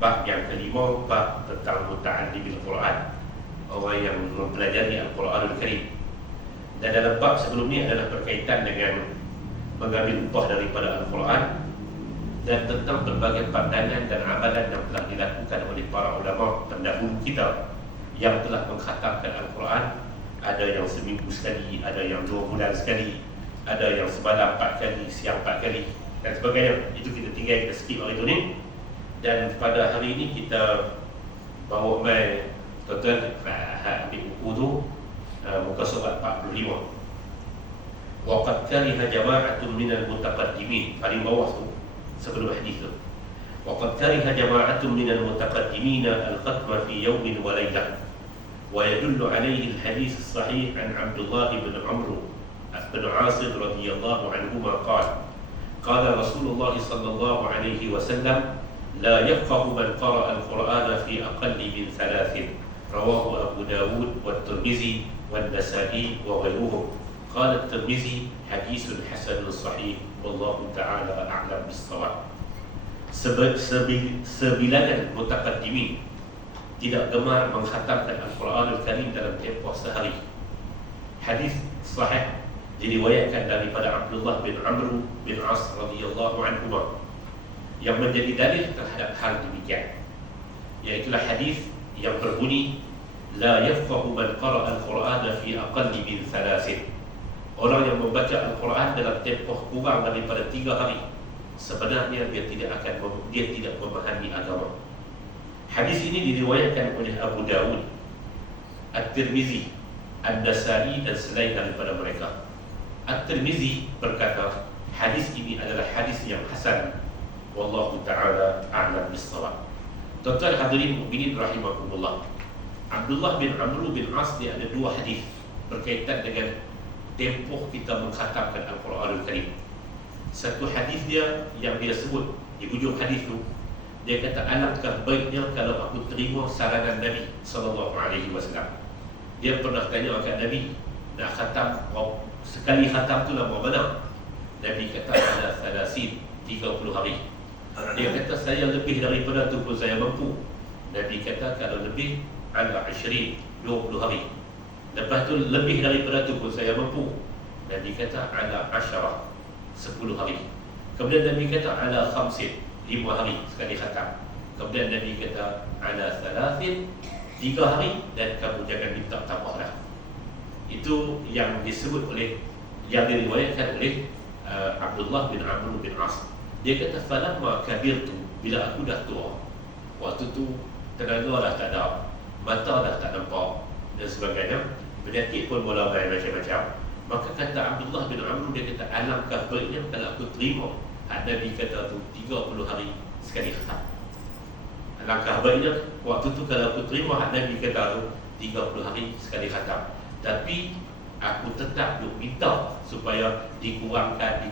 bab yang kelima, bab tentang muta'allim Al-Quran, orang yang mempelajari Al-Quranul Karim. Dan dalam bab sebelum ni adalah berkaitan dengan mengambil upah daripada Al-Quran dan tentang berbagai pandangan dan amalan yang telah dilakukan oleh para ulama pendahulu kita yang telah mengkhatamkan Al-Quran. Ada yang seminggu sekali, ada yang 2 bulan sekali, ada yang semalam 4 kali, siang 4 kali dan sebagainya. Itu kita tinggal, kita skip hari itu ni. Dan pada hari ini kita bawa mai tuan-tuan ambil buku tu, muka surat 45. Waqad kariha jama'atun minal mutaqaddimin, paling bawah tu sebelum hadis tu. Waqad kariha jama'atun minal mutaqaddimin al-khatma fi yawmin wa laylah. Wa yadullu alayhi al-hadith as-sahih an Abdullah bin Amr bin Asid radhiyallahu anhuma qala qala Rasulullah sallallahu alaihi wasallam la yafqahu man qara'a al-Qur'ana fi aqalli min 3. Rawahu Abu Dawud wa Tirmizi wa Nasa'i wa ghayruhum. Qala Tirmizi hadithun hasanun sahih wallahu ta'ala a'lam bis-shawab. Sebilangan mutaqaddimin tidak gemar mengkhatamkan Al-Quranul Karim dalam tempoh sehari. Hadis sahih diriwayatkan daripada Abdullah bin Amr bin As radhiyallahu anhu yang menjadi dalil terhadap hal demikian, iaitulah hadis yang berbunyi la yafqahu man qara'a al-Qur'ana fi aqalli min 3. Orang yang membaca Al-Quran dalam tempoh kurang daripada 3 hari, sebenarnya dia tidak memahami agama. Hadis ini diriwayatkan oleh Abu Dawud, At-Tirmizi, An-Nasa'i dan selain daripada mereka. At-Tirmizi berkata hadis ini adalah hadis yang hasan. Wallahu ta'ala a'lam bis-shawab. Tuan-tuan hadirin mukminin rahimakumullah, Abdullah bin Amr bin As dia ada 2 hadis berkaitan dengan tempoh kita mengkhatamkan Al-Quranul Karim. Satu hadis dia yang dia sebut di hujung hadis tu, dia kata alangkah baiknya kalau aku terima saranan Nabi sallallahu alaihi wasallam. Dia pernah tanya kat Nabi, nak khatam sekali khatam tu lama mana? Nabi kata ada 30 hari. Dia kata saya lebih daripada tu pun saya mampu. Nabi kata kalau lebih ala 20 hari. Lepas tu lebih daripada tu pun saya mampu. Nabi kata ala 10 hari. Kemudian Nabi kata ala 5 hari sekali khatam. Kemudian Nabi kata ala 3 hari dan kamu jangan minta tambahlah. Itu yang disebut oleh, yang diriwayatkan oleh Abdullah bin Amr bin As. Dia kata falamma kabirtu, bila aku dah tua, waktu tu tenaga dah tak ada, mata dah tak nampak dan sebagainya, penyakit pun mula macam-macam. Maka kata Abdullah bin Amr, dia kata alangkah baiknya kalau aku terima Nabi kata tu 30 hari sekali khatam. Alangkah baiknya waktu tu kalau aku terima Nabi kata tu 30 hari sekali khatam. Tapi aku tetap duk minta supaya dikurangkan.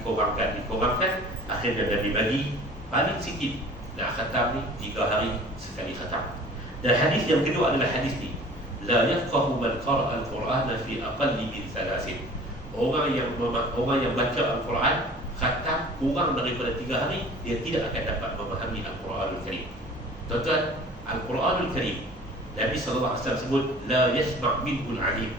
Akhirnya Nabi bagi paling sikit, nak khatam ni 3 hari sekali khatam. Dan hadis yang kedua adalah hadis ni, la yafqahu man qara'a al-Qur'ana fi aqalli min 3. Orang yang baca Al-Quran khatam kurang daripada 3 hari, dia tidak akan dapat memahami Al-Quranul Karim. Tuan-tuan, Al-Quranul Karim, Nabi SAW sebut la yasma' minhul alim.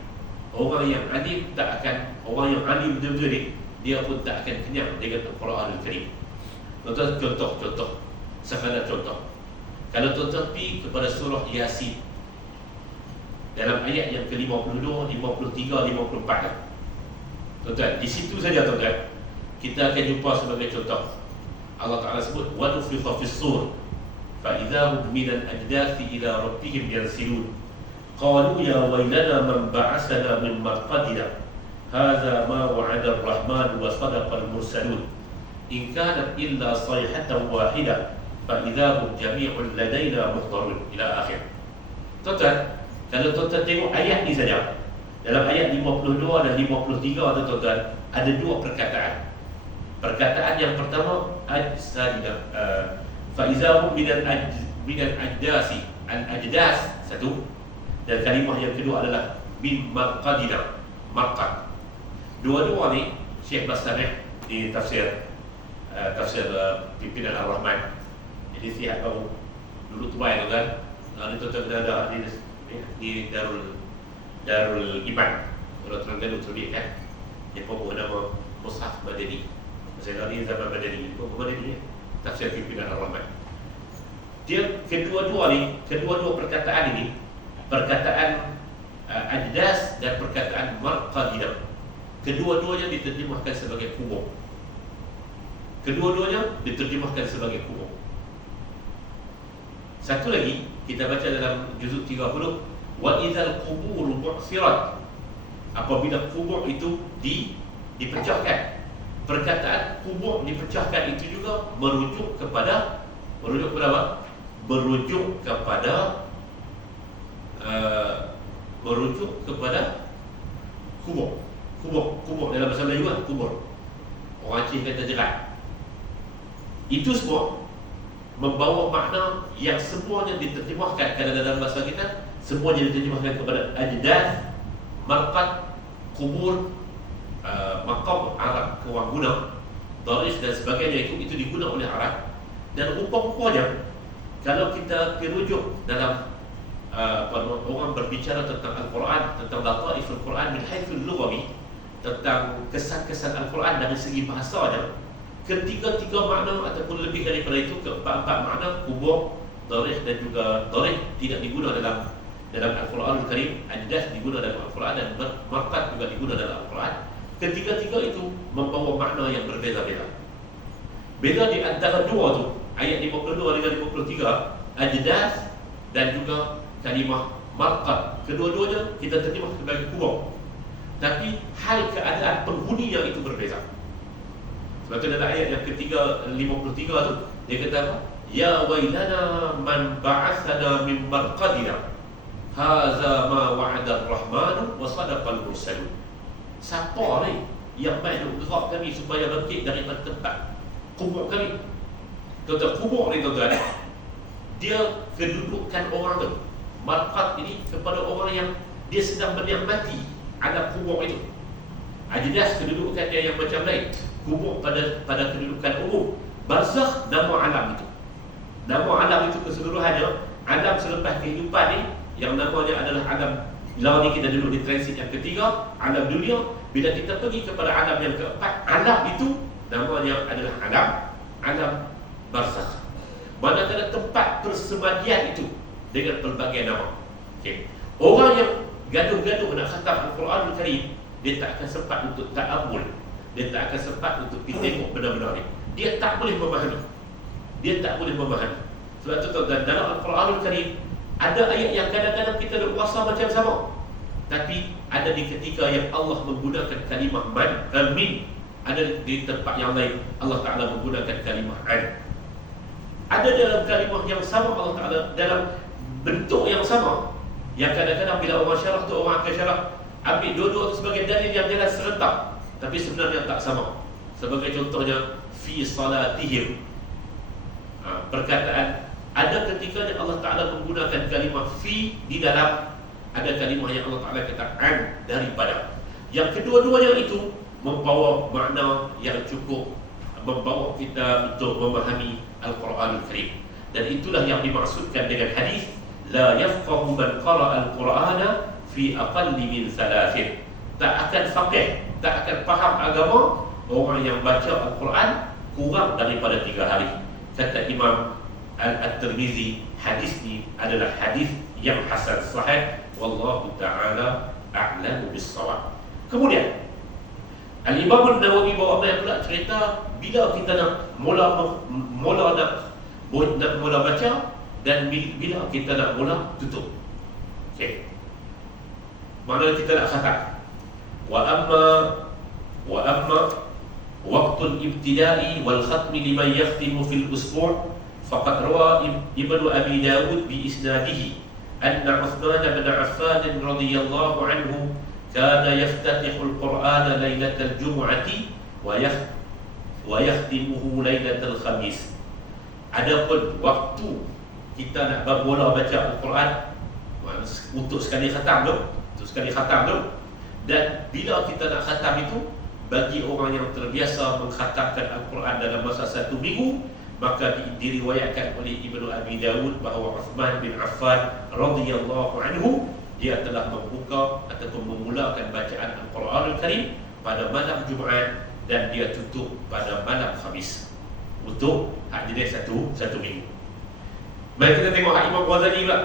Orang yang alim tak akan, orang yang alim betul-betul ni, dia pun tak akan kenyang dengan Al-Quranul Karim. Tuan-tuan, contoh, sekadar contoh. Kalau tuan-tuan pergi kepada surah Yasin, dalam ayat yang ke-52, 53, 54, tuan-tuan, di situ saja tuan-tuan kita akan jumpa sebagai contoh. Allah Ta'ala sebut wa nufikha fis sur fa idza hum min al-ajdathi ila rabbihim yansilun qalu ya waylana man ba'athana min marqadina hadha ma wa'ada ar-rahman wa sadaqa al-mursalun in kanat illa sayhatan wahida fa idza hum jami'un ladaina muhdarun ila akhir. Tuan-tuan, kalau tuan-tuan tengok ayat ni saja, dalam ayat 52 dan 53 tu tuan-tuan, ada 2 perkataan. Perkataan yang pertama fa'izahum minal ajdasi, al-ajdas satu, dan kalimah yang kedua adalah min marqadina, marqad. Dua-dua ni Syekh Bastameh di tafsir pimpinan Ar-Rahman, jadi sihat baru, dulu tuai tu kan. Di tuan kena ada di Darul Iman. Kalau Terengganu tu dia kan. Dia pun nama Mushaf Madani. Saya ni zaman Madani. Pun Madani tafsir pimpinan Ar-Rahman. Dia kedua-dua perkataan ini, perkataan Ajdas dan perkataan Marqadidah, kedua-duanya diterjemahkan sebagai kubur. Kedua-duanya diterjemahkan sebagai kubur. Satu lagi kita baca dalam juzuk 30, wa idzal qubur bu'thirat, apabila kubur itu dipecahkan. Perkataan kubur dipecahkan itu juga merujuk kepada apa? Merujuk kepada kubur dalam bahasa Melayu kan, kubur. Orang Aceh kata jerat. Itu semua membawa makna yang semuanya diterjemahkan dalam bahasa kita, semuanya diterjemahkan kepada ajdad, marqad, kubur, maqam Arab ke orang guna, darif dan sebagainya, itu digunakan oleh Arab. Dan rupa-rupanya kalau kita rujuk dalam orang berbicara tentang Al-Quran, tentang lataiful Quran min haitsul lughawi, tentang kesan-kesan Al-Quran dari segi bahasanya, ketiga-tiga makna ataupun lebih daripada itu, keempat-empat makna, kubur, darih dan juga darih tidak digunakan dalam Al-Quranul Karim. Ajdas digunakan dalam Al-Quran dan marqad juga digunakan dalam Al-Quran. Ketiga-tiga itu membawa makna yang berbeza-beza. Beza di antara dua tu, ayat 52 dengan 53, ajdas dan juga kalimah marqad, kedua-duanya kita terjemah sebagai kubur, tapi hal keadaan penghuninya itu berbeza. Sebab tu dalam ayat yang ketiga 53 tu dia kata apa? Ya wailana man ba'athana min marqadina hadza ma wa'ada ar-rahmanu wa sadaqa al-mursalun. Siapa ni yang mai nak gerak kami supaya bangkit daripada tempat kubur kami? Tuan-tuan, kubur ni tuan-tuan, dia kedudukan orang tu. Marqad ini kepada orang yang dia sedang menikmati alam kubur itu. Ajdas kedudukan dia yang macam lain. Kubur pada kedudukan umum. Barzakh nama alam itu. Nama alam itu keseluruhannya, alam selepas kehidupan ni, yang namanya adalah alam. Lawan ni kita duduk di transit yang ketiga, alam dunia. Bila kita pergi kepada alam yang keempat, alam itu namanya adalah alam barzakh. Manakala tempat persemadian itu dengan pelbagai nama. Okay. Orang yang gaduh-gaduh nak khatam Al-Quranul Karim, dia tak akan sempat untuk ta'ammul. Dia tak akan sempat untuk tengok benar-benar ni. Dia tak boleh memahami. Sebab tu tuan-tuan, dalam Al-Quranul Karim ada ayat yang kadang-kadang kita nak puasa macam sama, tapi ada di ketika yang Allah menggunakan kalimah min. Ada di tempat yang lain Allah Ta'ala menggunakan kalimah an. Ada dalam kalimah yang sama Allah Ta'ala dalam bentuk yang sama, yang kadang-kadang bila orang syarah tu, orang akan syarah ambil dua-dua tu sebagai dalil yang jalan serentak, tapi sebenarnya tak sama. Sebagai contohnya fi salatihim, perkataan ada ketika Allah Ta'ala menggunakan kalimah fi di dalam, ada kalimah yang Allah Ta'ala kata an daripada. Yang kedua-duanya itu membawa makna yang cukup, membawa kita untuk memahami Al-Quranul Karim. Dan itulah yang dimaksudkan dengan hadis la yafqahu man qara'a al-Qur'ana fi aqalli min thalathin. Tak akan faqih, tak akan faham agama orang yang baca Al-Quran kurang daripada 3 hari. Kata Imam Al-Tirmizi, hadis ini adalah hadis yang hasan sahih, wallahu ta'ala a'lamu bis-shawab. Kemudian Al-Imam An-Nawawi bawa pula cerita bila kita nak mula baca dan bila kita nak mula tutup. Okey. Mana kita nak khatam. Wa amma waqtu al-ibtida'i wal khatm liman yakhtimu fil usbu' faqad rawa Ibnu Abi Dawud bi isnadihi anna Uthman bin Affan radhiyallahu anhu kana yaftatihu al-Qur'ana lailatal jum'ati wa yakhtimuhu lailatal khamis. Adapun waktu kita nak bermula baca Al-Quran untuk sekali khatam tu, dan bila kita nak khatam itu, bagi orang yang terbiasa mengkhatamkan Al-Quran dalam masa 1 minggu, maka diriwayatkan oleh Ibnu Abi Dawud bahawa Uthman bin Affan radhiyallahu anhu dia telah membuka ataupun memulakan bacaan Al-Quranul Karim pada malam Jumaat dan dia tutup pada malam Khamis untuk jadi satu minggu. Mari kita tengok Imam Ghazali pula.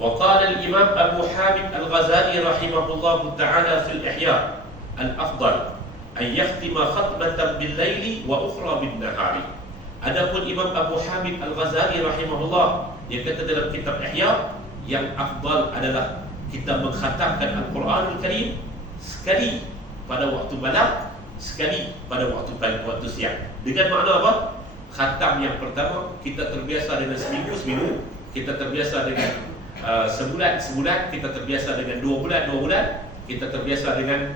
Wa qala al-Imam Abu Hamid Al-Ghazali rahimahullahu ta'ala fil Ihya al-afdal an yakhtima khatmatan bil-laili wa ukhra bin-nahari. Adapun Imam Abu Hamid Al-Ghazali rahimahullah, dia kata dalam kitab Ihya, yang afdal adalah kita mengkhatamkan Al-Quranul Karim sekali pada waktu malam, sekali pada waktu siang. Dengan makna apa? Khatam yang pertama kita terbiasa dengan seminggu, kita terbiasa dengan sebulan, kita terbiasa dengan 2 bulan, kita terbiasa dengan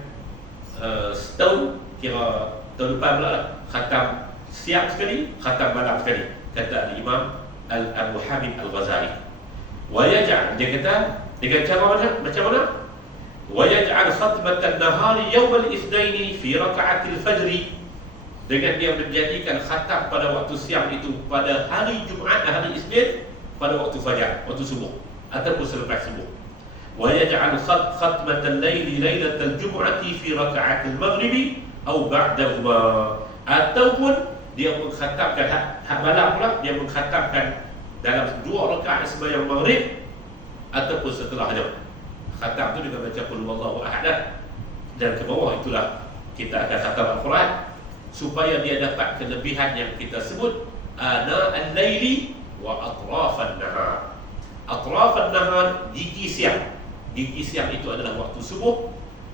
setahun, kira tahun depan pula lah. Khatam siang sekali, khatam malam sekali, kata Imam Abu Hamid Al-Ghazali. Wa yaj'al, dia kata dengan cara macam mana? Wa yaj'al khatmatan nahari yawm al-ithnain fi raka'at al-fajr, dengan dia menjadikan khatam pada waktu siang itu pada hari Jumaat, hari Isnin, pada waktu fajar, waktu subuh ataupun selepas subuh. Wa yaj'al khatmatan layli lailatal jum'ati fi raka'at al-maghrib atau ba'dahuma, ataupun dia mengkhatamkan hak malam pula, dia mengkhatamkan dalam 2 rakaat sembahyang maghrib ataupun setelahnya. Khatam tu dengan baca qul huwallahu ahad, dan ke bawah itulah kita akan khatam Al-Quran, supaya dia dapat kelebihan yang kita sebut ana al-laili wa atrafan nahar. Atrafan nahar, gigi siang. Gigi siang itu adalah waktu subuh.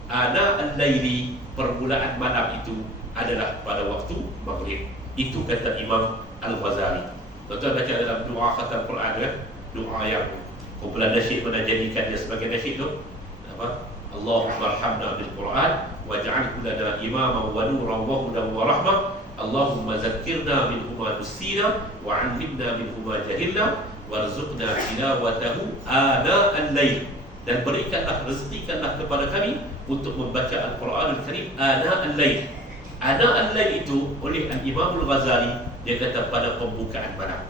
Ana al-laili, permulaan malam itu adalah pada waktu maghrib. Itu kata Imam Al-Ghazali. Tuan-tuan baca dalam doa khatam Quran kan, doa yang kumpulan nasyid pernah jadikan dia sebagai nasyid tu apa? Allahumma arhamna bil Quran waj'alhu lana imaman wa nuran wa hudan wa rahmah. Allahumma zakkirna minhuma nusina wa 'allimna minhuma jahilna warzuqna tilawatahu ana al-lail, dan berikanlah, rezekikanlah kepada kami untuk membaca Al-Quranul Karim ana al-lail. Ana al-lail itu oleh Al-Imam Al-Ghazali, dia kata pada pembukaan malam.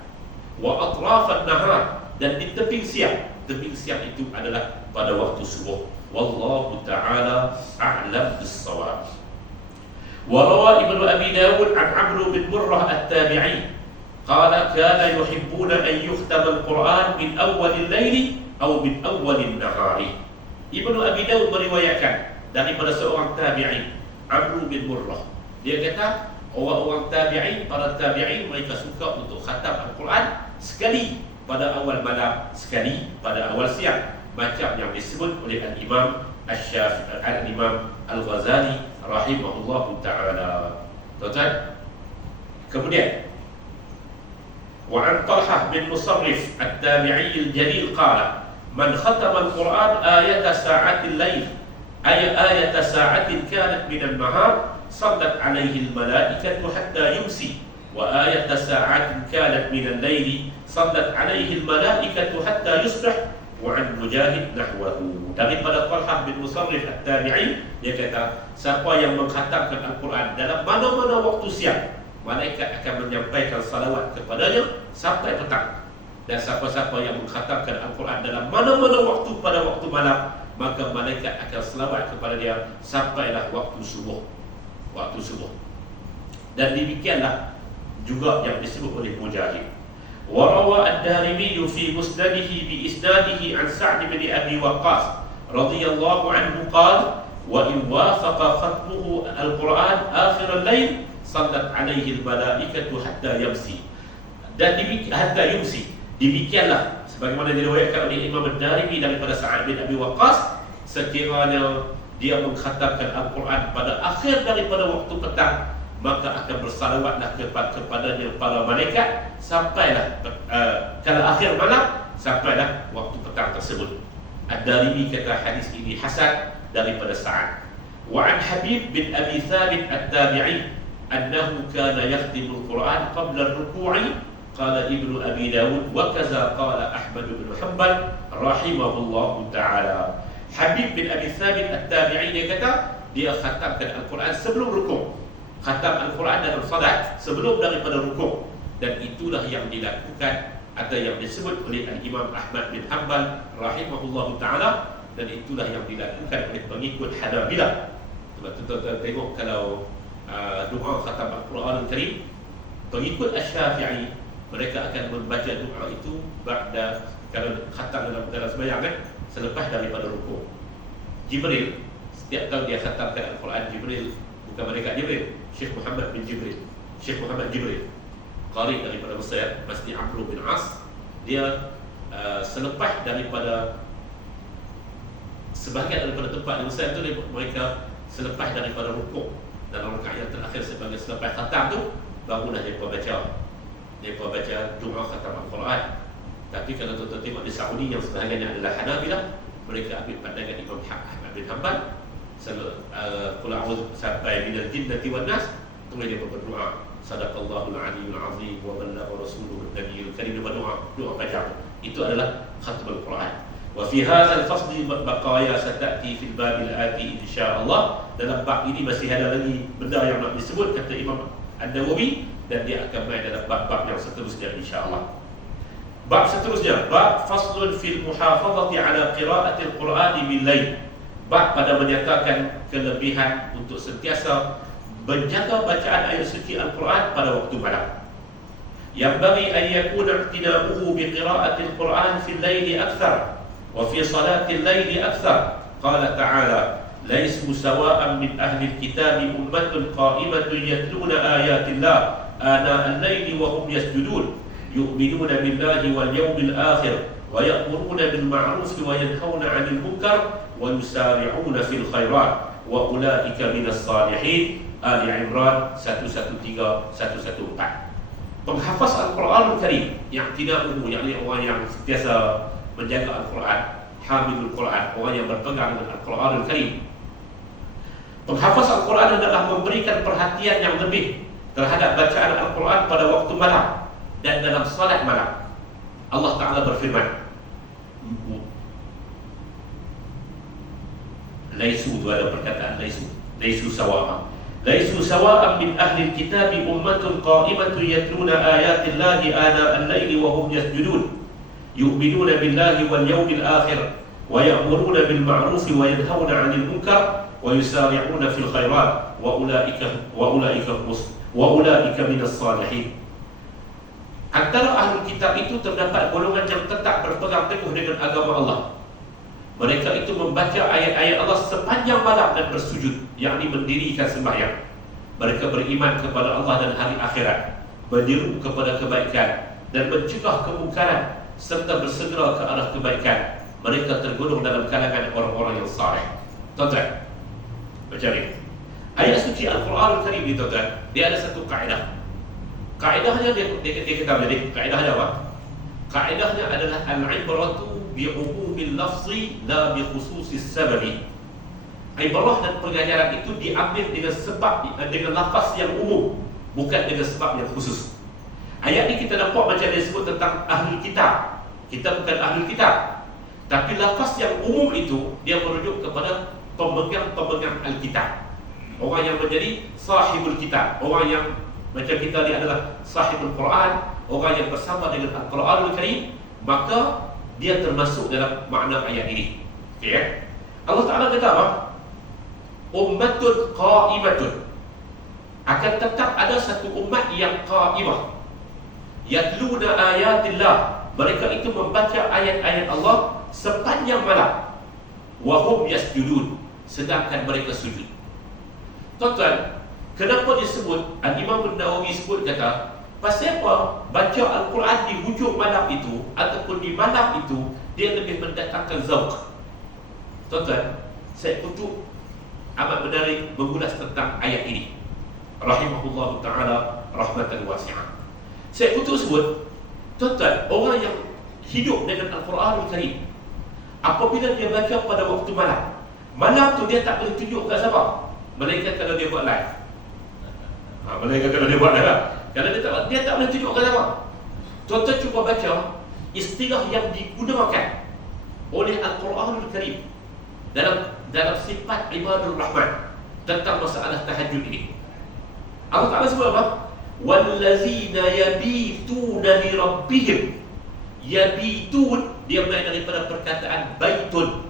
Wa atrafan nahar, dan di tebing siang. Tebing siang itu adalah pada waktu subuh. Wallahu ta'ala a'lam bis-shawab. Wa rawa Ibnu Abi Dawud an Amr bin Murrah at-Tabi'i qala kana yuhibbuna an yuhtama al-Quran min awwal al-lail aw min awwal an-nahari. Ibnu Abi Dawud meriwayatkan daripada seorang tabi'i, Amr bin Murrah. Dia kata orang-orang tabi'in, para tabi'in, mereka suka untuk khatam Al-Quran sekali pada awal malam, sekali pada awal siang, macam yang disebut oleh Al-Imam Al-Imam Al-Ghazali rahimahullahu ta'ala. Tuan-tuan, kemudian wa an Talhah bin Musarrif at-tabi'i al-jalil qala man khatama al-Quran ayata sa'atil lail ayata sa'atin kanat min al-nahar sallat alaihi al-malaikatu hatta yumsi wa ayata sa'atin kanat min al-laili sallat alaihi al-malaikatu hatta yusbih. Wa an Mujahid nahwahu. Daripada Talhah bin Musarrif at-Tabi'i, dia kata siapa yang mengkhatamkan Al-Quran dalam mana-mana waktu siang, malaikat akan menyampaikan salawat kepadanya sampai petang. Dan siapa-siapa yang mengkhatamkan Al-Quran dalam mana-mana waktu pada waktu malam, maka malaikat akan salawat kepada dia sampailah waktu subuh. Waktu subuh. Dan demikianlah juga yang disebut oleh Mujahid. Wa rawa ad-Darimi fi musnadihi bi isnadihi an Sa'd bin Abi Waqqas radhiyallahu anhu qala wa in wafaqa khatmuhu al-Quran akhir al-lail sallat alaihi al-malaikatu hatta yamsi. Dan hatta yumsi. Demikianlah sebagaimana diriwayatkan oleh Imam ad-Darimi daripada Sa'd bin Abi Waqqas, sekiranya dia mengkhatamkan Al-Quran pada akhir daripada waktu petang, maka akan bersalawatlah kepadanya para malaikat sampailah kalau akhir malam, sampailah waktu petang tersebut. Ad-Darimi kata hadis ini hasan daripada Sa'ad. Wa an Habib bin Abi Thabit at-Tabi'i annahu kana yakhtimu al-Quran qabla ar-ruku'i qala Ibnu Abi Dawud wa kaza qala Ahmad bin Hanbal rahimahullahu ta'ala. Habib bin Abi Thabit at-Tabi'i dia kata dia khatamkan Al-Quran sebelum rukuk. Khatam Al-Quran dalam salat sebelum daripada rukuk. dan itulah yang dilakukan atau yang disebut oleh Al-Imam Ahmad bin Hanbal rahimahullahu ta'ala, dan itulah yang dilakukan oleh pengikut Hanabilah. Sebab tuan-tuan tengok kalau doa khatam Al-Quran Al-Karim, pengikut Asy-Syafi'i mereka akan membaca doa itu ba'da, kalau khatam dalam sembahyang kan, selepas daripada rukuk. Jibril setiap tahun dia khatamkan Al-Quran. Jibril, bukan malaikat Jibril, Syekh Muhammad bin Jibril, Syekh Muhammad Jibril, qari daripada Mesir, Masjid Amr bin As. Dia selepas daripada sebahagian daripada tempat di Mesir itu, mereka selepas daripada rukuk dalam rakaat yang terakhir sebagai selepas khatam tu, barulah mereka baca doa khatam Al-Quran. Tapi kalau tuan-tuan tengok di Saudi yang sebahagiannya adalah Hanabilah, mereka ambil pandangan Imam Ahmad bin Hanbal. Qul a'udzu sampai minal jinnati wan nas, kemudian dia berdoa sadaqallahul aliyyul azim wa ballagha rasuluhu nabiyul karim, doa panjang. Itu adalah khatam Al-Quran. Wa fi hadzal fasli baqaya satati fil babil ati insyaallah. Dalam bab ini masih ada lagi benda yang nak disebut, kata Imam An-Nawawi, dan dia akan main dalam bab-bab yang seterusnya insyaallah. Bab seterusnya, bab faslun fil muhafazati ala qira'atil Qur'ani bil lail. Bab pada menyatakan kelebihan untuk sentiasa menjaga bacaan ayat suci Al-Quran pada waktu malam. Yang bagi an yakuna i'tinabuhu bi qira'atil Qur'an fil laili akthar wa fi salatil laili akthar. Qala ta'ala laisu sawa'an min ahli al-kitabi ummatun qa'imatun yatluna ayatillah ana al-laili wa hum yasjudun yu'minuna billahi wal yawmil akhir wa ya'muruna bil ma'ruf wa yanhauna 'anil munkar wa yusari'una fil khairat wa ulaika minas salihin. Ali Imran 113 114. Penghafaz Al-Quran Al-Karim yang tidak umum, yakni orang yang sentiasa menjaga Al-Quran, hamilul Quran, orang yang berpegang dengan Al-Quran Al-Karim. Penghafaz Al-Quran adalah memberikan perhatian yang lebih terhadap bacaan Al-Quran pada waktu malam dan dalam salat malam. Allah Ta'ala berfirman, laisu, ada perkataan laisu sawa'a, laisu sawa'an min ahli al-kitabi ummatun qa'imatun yatluna ayatillahi ana al-laili wa hum yasjudun yu'minuna billahi wal yawmil akhir wa ya'muruna bil ma'ruf wa yanhauna 'anil munkar wa yusari'una fil khairat wa ulaika minas salihin. Antara ahli kitab itu terdapat golongan yang tetap berpegang teguh dengan agama Allah. Mereka itu membaca ayat-ayat Allah sepanjang malam dan bersujud, yakni mendirikan sembahyang. Mereka beriman kepada Allah dan hari akhirat, menyeru kepada kebaikan dan mencegah kemungkaran, serta bersegera ke arah kebaikan. Mereka tergolong dalam kalangan orang-orang yang saleh. Tuan-tuan, baca ni. Ayat suci Al-Quran Al-Karim ni, tuan-tuan, dia ada satu kaedah. Kaedahnya dia kata tadi, kaedahnya apa? Kaedahnya adalah al-ibratu bi'umumil lafzi la bi khususis sababi. Ibrah dan pengajaran itu diambil dengan sebab, dengan lafaz yang umum, bukan dengan sebab yang khusus. Ayat ni kita nampak macam dia sebut tentang ahli kitab. Kita bukan ahli kitab, tapi lafaz yang umum itu dia merujuk kepada pemegang-pemegang Alkitab, orang yang menjadi sahibul kitab, orang yang macam kita ni adalah sahibul Quran, orang yang bersama dengan Al-Quran Al-Karim, maka dia termasuk dalam makna ayat ini. Okay, ya? Allah Ta'ala kata apa? Ummatun qa'imatun. Akan tetap ada satu umat yang qa'imah, yatluna ayatillah. Mereka itu membaca ayat-ayat Allah sepanjang malam. Wahum yasjudun, sedangkan mereka sujud. Tuan-tuan, kenapa disebut, Al-Imam An-Nawawi sebut kata, pasal apa baca Al-Quran di hujung malam itu ataupun di malam itu dia lebih mendatangkan zauq. Tuan-tuan, saya untuk amat menarik mengulas tentang ayat ini, rahimahullah ta'ala rahmatan wasi'ah. Saya untuk sebut, tuan-tuan, orang yang hidup dengan Al-Quran Al-Karim, apabila dia baca pada waktu malam tu dia tak boleh tunjuk kat siapa, melainkan kalau dia buat live. Melainkan kalau dia buat live lah. Kalau dia tak boleh tunjuk kat siapa. Tuan-tuan cuba baca istilah yang digunakan oleh Al-Quran Al-Karim dalam sifat ibadur rahman tentang masalah tahajud ini. Allah Ta'ala sebut apa? wallazina yabituna li rabbihim. Yabitun dia main daripada perkataan baitun.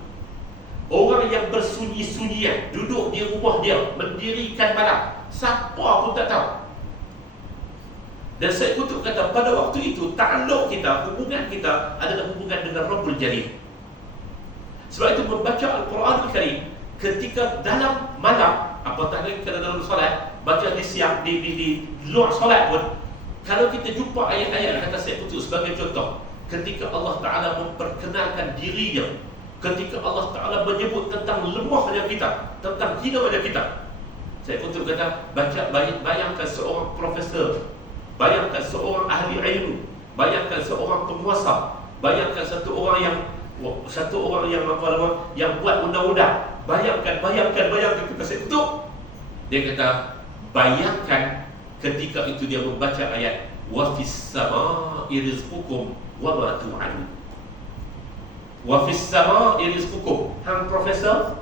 Orang yang bersunyi-sunyian, duduk di rumah dia, mendirikan malam. Siapa pun tak tahu. Dan saya Qutb kata pada waktu itu ta'alluq kita, hubungan kita adalah hubungan dengan Rabbul Jalil. Sebab itu membaca Al-Quran Al-Karim ketika dalam malam, apatah lagi kalau dalam solat, baca di siang, di luar solat pun, kalau kita jumpa ayat-ayat kata saya Qutb sebagai contoh, ketika Allah Ta'ala memperkenalkan dirinya, ketika Allah Ta'ala menyebut tentang lemahnya kita, tentang hinanya kita, saya Qutb kata, bayangkan seorang profesor, bayangkan seorang ahli ilmu, bayangkan seorang penguasa, bayangkan satu orang yang yang buat undang-undang. Bayangkan kita saya Qutb. Dia kata, bayangkan ketika itu dia membaca ayat wa fis samaa'i rizqukum wa ma tu'adun. Wa fis samaa'i rizqukum. Hang profesor,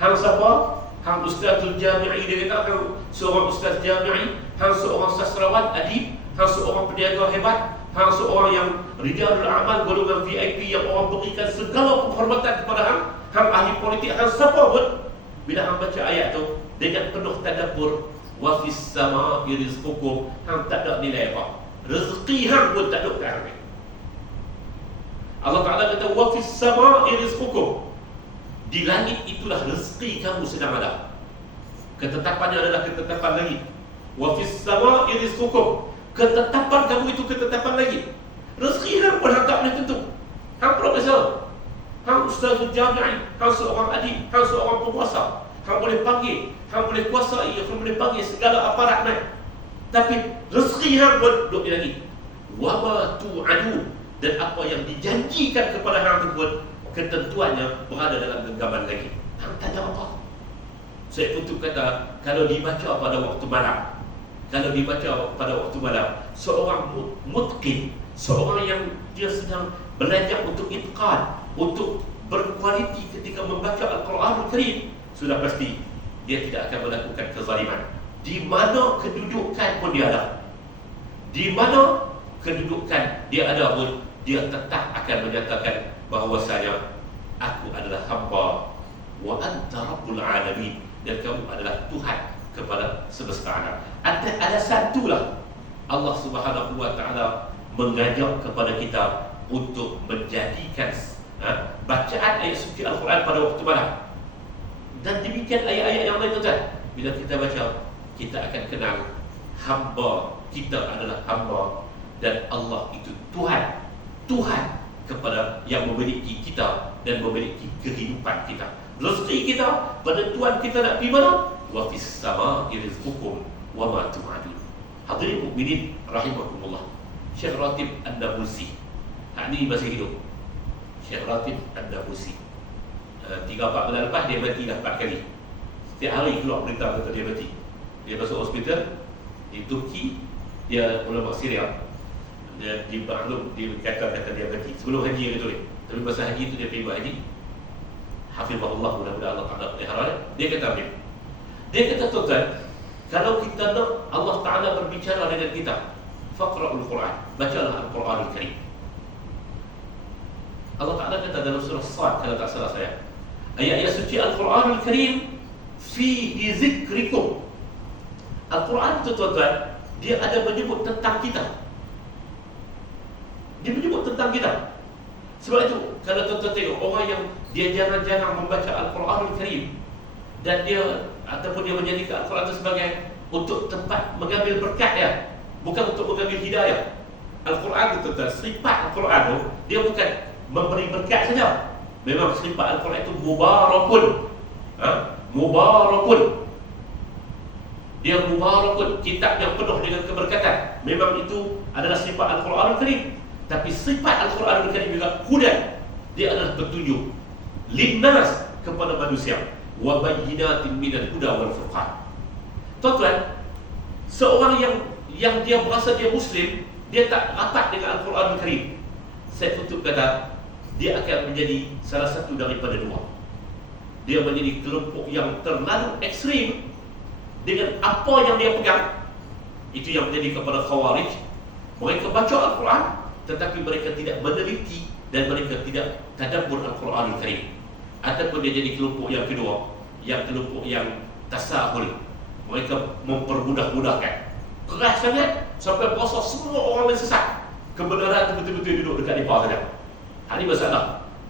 hang siapa? Hang ustazul jami'i, dia kata hang seorang ustaz jami'i, hang seorang sastrawan adib, hang seorang peniaga hebat, hang seorang yang rijalul amal, golongan VIP yang orang berikan segala penghormatan kepada hang ahli politik, hang siapa pun, bila hang baca ayat tu dengan penuh tadabbur, wa fis samaa'i rizqukum, hang tak ada nilai apa. Rezeki hang pun tak ada kat hang. Allah Ta'ala kata wa fis samaa'i rizqukum. Di langit itulah rezeki kamu sedang ada. Ketetapannya adalah ketetapan langit. Wa fis samaa'i rizqukum. Ketetapan kamu itu ketetapan langit. Rezeki hang pun hang tak boleh tentu. Hang profesor, hang ustazul jami'i, hang seorang adib, hang seorang penguasa, hang boleh panggil, hang boleh kuasai, hang boleh panggil segala aparat naik. Tapi rezeki hang pun duduk di langit. Wa ma tu'adun, dan apa yang dijanjikan kepada hang itu pun ketentuannya berada dalam genggaman langit. Hang tak ada apa. Saya Qutb kata, kalau dibaca pada waktu malam, kalau dibaca pada waktu malam, seorang mutqin, seorang yang dia sedang belajar untuk itqan, untuk berkualiti ketika membaca Al-Quran Al-Karim, sudah pasti dia tidak akan melakukan kezaliman. Di mana kedudukan pun dia ada, di mana kedudukan dia ada pun, dia tetap akan menyatakan bahwasanya aku adalah hamba wa anta rabbul alamin, dan kamu adalah Tuhan kepada semesta alam. Ada satulah Allah Subhanahu wa taala mengajak kepada kita untuk menjadikan bacaan ayat suci Al-Quran pada waktu malam. Dan demikian ayat-ayat yang lain tuan. Bila kita baca, kita akan kenal hamba kita adalah hamba dan Allah itu Tuhan. Tuhan kepada yang memiliki kita dan memiliki kehidupan kita. Rezeki kita, penentuan kita nak pergi mana? Wa fis samaa'i rizqukum wa ma tu'adun. Hadirin mukminin rahimakumullah. Syekh Ratib An-Nabulsi, ini masih hidup. Syekh Ratib An-Nabulsi, 3-4 bulan lepas dia mati dah 4 kali. Setiap hari keluar berita kata dia mati. Dia masuk hospital di Turki. Dia ulama Syria. Dia dimaklum, dia kata dia mati sebelum haji dia tulis. Tapi masa haji itu dia pergi buat haji. Hafizahullah, mudah-mudahan Allah Ta'ala pelihara. Dia kata apa? Dia kata tuan, kalau kita nak Allah Ta'ala berbicara dengan kita, faqra'ul Quran, bacalah Al-Quran Al-Karim. Allah Ta'ala kata dalam surah Sad, kalau tak salah saya, ayat-ayat suci Al-Quran Al-Karim fihi zikrikum. Al-Quran itu tuan-tuan, dia ada menyebut tentang kita. Dia menyebut tentang kita. Sebab itu, kalau tuan-tuan tengok orang yang dia jarang-jarang membaca Al-Quran Al-Karim, dan dia ataupun dia menjadikan Al-Quran itu sebagai untuk tempat mengambil berkat dia, bukan untuk mengambil hidayah. Al-Quran itu tuan-tuan, sifat Al-Quran itu dia bukan memberi berkat saja. Memang sifat Al-Quran itu mubarakun. Mubarakun. Dia mubarakun, kitab yang penuh dengan keberkatan. Memang itu adalah sifat Al-Quran Al-Karim. Tapi sifat Al-Quran Al-Karim juga hudan. Dia adalah petunjuk linnas, kepada manusia. Wa bayyinatin minal huda wal furqan. Tuan-tuan, seorang yang dia merasa dia Muslim, dia tak rapat dengan Al-Quran Al-Karim, saya Qutb kata dia akan menjadi salah satu daripada dua. Dia menjadi kelompok yang terlalu ekstrim dengan apa yang dia pegang, Itu yang menjadi kepada Khawarij. Mereka baca Al-Quran, tetapi mereka tidak meneliti dan mereka tidak tadabbur Al-Quranul Karim. Ataupun dia jadi kelompok yang kedua, yang kelompok yang tasahul. Mereka mempermudah-mudahkan. Keras sangat sampai berasa semua orang yang sesat. Kebenaran itu betul-betul duduk dekat mereka saja. Ini